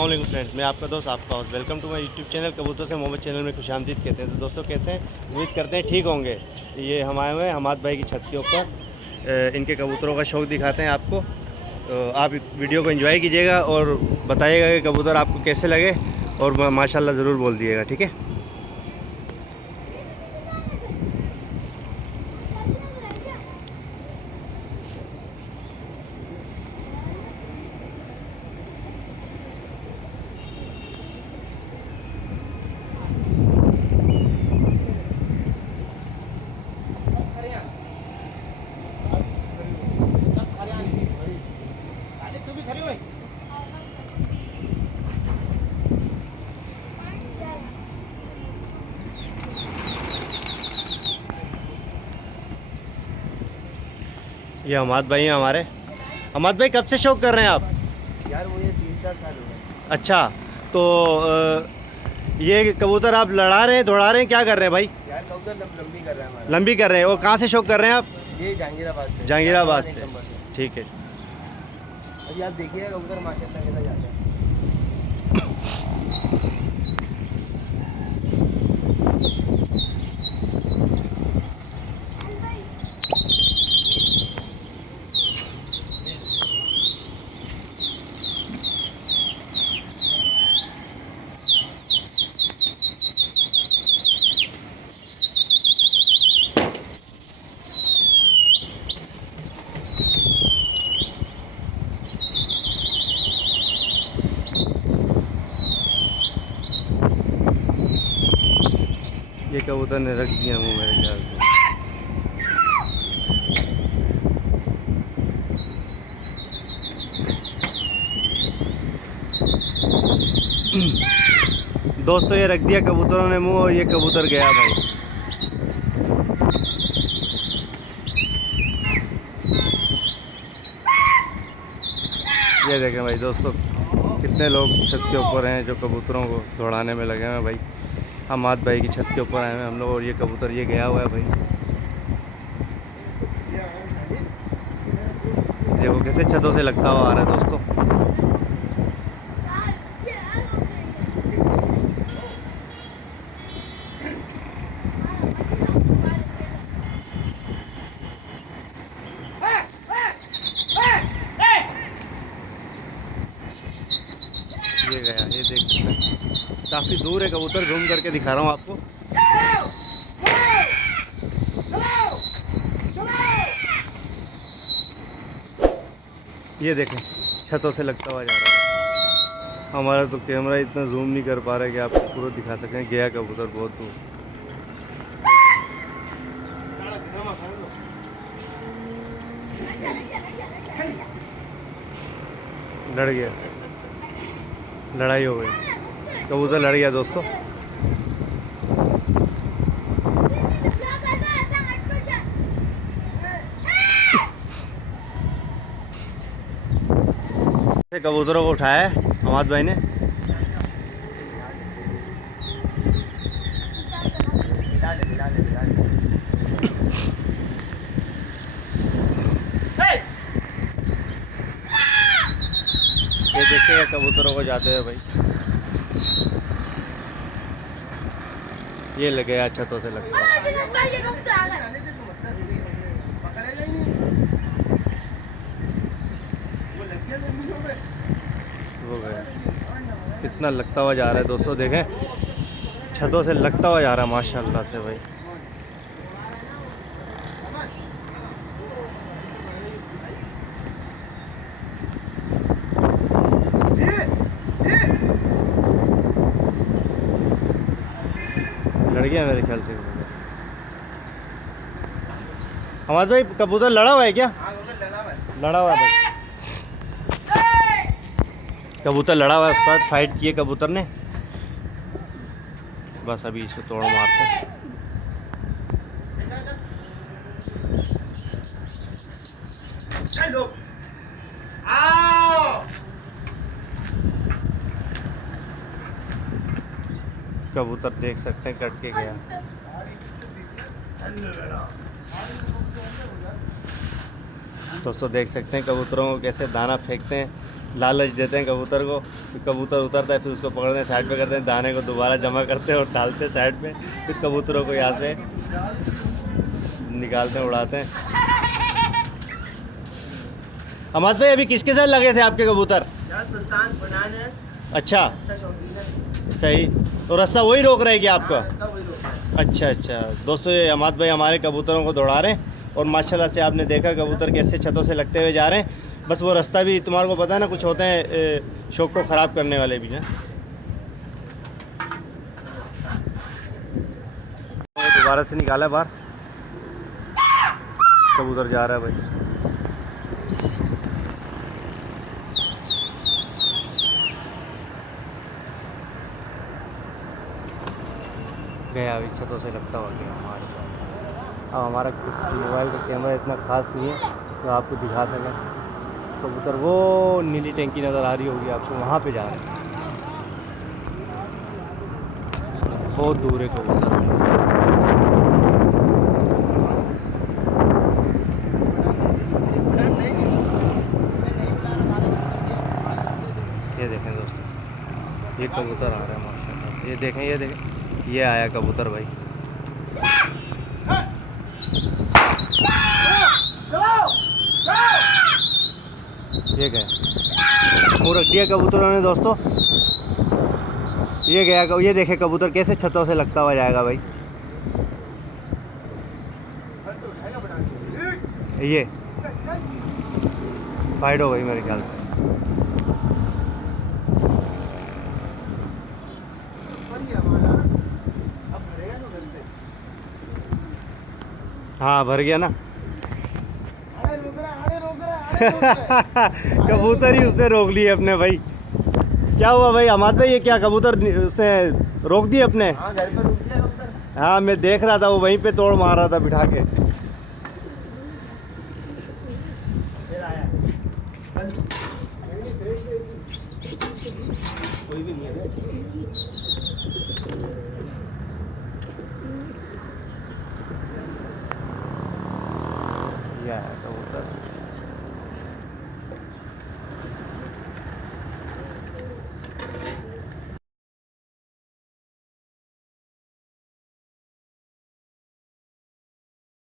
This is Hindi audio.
अस्सलाम वालेकुम फ्रेंड्स, मैं आपका दोस्त आपका host. Welcome to my YouTube channel कबूतर से मोहम्मद चैनल में खुशामदीद कहते हैं। तो दोस्तों कैसे हैं, उम्मीद करते हैं ठीक होंगे। ये हम आए हुए हैं हमाद भाई की छत के ऊपर, इनके कबूतरों का शौक़ दिखाते हैं आपको। तो आप वीडियो को एंजॉय कीजिएगा और बताइएगा कि कबूतर आपको कैसे लगे और माशाल्लाह ज़रूर बोल दिएगा, ठीक है। ये हमाद भाई हैं हमारे। हमाद भाई कब से शौक़ कर रहे हैं आप? यार वो ये 3-4 साल हो गए। अच्छा, तो ये कबूतर आप लड़ा रहे हैं, दौड़ा रहे हैं, क्या कर रहे हैं भाई? यार कबूतर लंबी कर रहे हैं हमारा। लंबी कर रहे हैं। और कहाँ से शौक़ कर रहे हैं आप? ये जहांगीराबाद से। जहांगीराबाद से, ठीक है। अभी आप देखिए कबूतर माशाल्लाह कैसा जाते हैं। ये कबूतर ने रख दिया मुँह मेरे ख्याल से। दोस्तों ये रख दिया कबूतरों ने मुँह और ये कबूतर गया भाई। ये देखें भाई दोस्तों, कितने लोग छत के ऊपर हैं जो कबूतरों को दौड़ाने में लगे हैं भाई। हमाद भाई की छत के ऊपर आए हैं हम लोग और ये कबूतर ये गया हुआ है भाई। देखो कैसे छतों से लगता हुआ आ रहा है दोस्तों। ये गया, ये देख सकते हैं काफ़ी दूर है कबूतर, घूम करके दिखा रहा हूँ आपको। ये देखें छतों से लगता हुआ जा रहा है। हमारा तो कैमरा इतना जूम नहीं कर पा रहा है कि आपको पूरा दिखा सकें। गया कबूतर बहुत दूर, लड़ गया, लड़ाई हो गई, कबूतर लड़ गया दोस्तों। कबूतरों को उठाया है हमाद भाई ने। ये देखिए कबूतरों को जाते हुए भाई। ये लगे छतों से लगता है। हो गया, कितना लगता हुआ जा रहा है दोस्तों। देखें छतों से लगता हुआ जा रहा है माशाल्लाह से भाई। लड़ गया मेरे ख्याल से हमाद भाई। कबूतर लड़ा हुआ है क्या? लड़ा हुआ है भाई, कबूतर लड़ा हुआ है। उसके बाद फाइट किए कबूतर ने, बस अभी इसे तोड़ मारते हैं। कबूतर देख सकते हैं कट के गया। दोस्तों देख सकते हैं कबूतरों को कैसे दाना फेंकते हैं लालच देते हैं कबूतर को, कबूतर उतरता है फिर उसको पकड़ते हैं, साइड पे करते हैं, दाने को दोबारा जमा करते हैं और डालते हैं साइड पे, फिर कबूतरों को यहाँ से निकालते हैं, उड़ाते हैं। अहमद भाई अभी किसके साथ लगे थे आपके कबूतर? यार सुल्तान फरहान है, अच्छा अच्छा शौकीन है। सही, तो रास्ता वही रोक रहा है क्या आपका? हाँ, रास्ता वही रोक रहा है। अच्छा अच्छा दोस्तों, ये अहमद भाई हमारे कबूतरों को दौड़ा रहे हैं और माशाल्लाह से आपने देखा कबूतर कैसे छतों से लगते हुए जा रहे हैं। बस वो रास्ता भी तुम्हारे को पता है ना, कुछ होते हैं शौक को ख़राब करने वाले भी ना। दोबारा से निकाला बाहर, कबूतर जा रहा है भाई। गया अभी छतों से लगता हुआ गया हमारे पास। अब हमारा मोबाइल का कैमरा इतना खास नहीं है तो आपको दिखा सकें। कबूतर वो नीली टैंकी नज़र आ रही होगी आपको, वहाँ पे जा रहे हैं, बहुत दूर है कबूतर। ये देखें दोस्तों, ये कबूतर आ रहा है माशाल्लाह, ये देखें, ये देखें, ये आया कबूतर भाई। ये गया, मुँह रख दिया कबूतरों ने दोस्तों, ये गया। ये देखे कबूतर कैसे छतों से लगता हुआ जाएगा भाई। ये फाइट हो गई मेरे ख्याल से। हाँ भर गया ना। कबूतर ही उसने रोक लिए अपने भाई। क्या हुआ भाई अहमद भाई, ये क्या कबूतर उसने रोक दिए अपने? हाँ, घर पर रुक गया कबूतर। हाँ मैं देख रहा था, वो वहीं पे तोड़ मार रहा था बिठा के। फिर आया कोई भी नहीं है। ये आया तो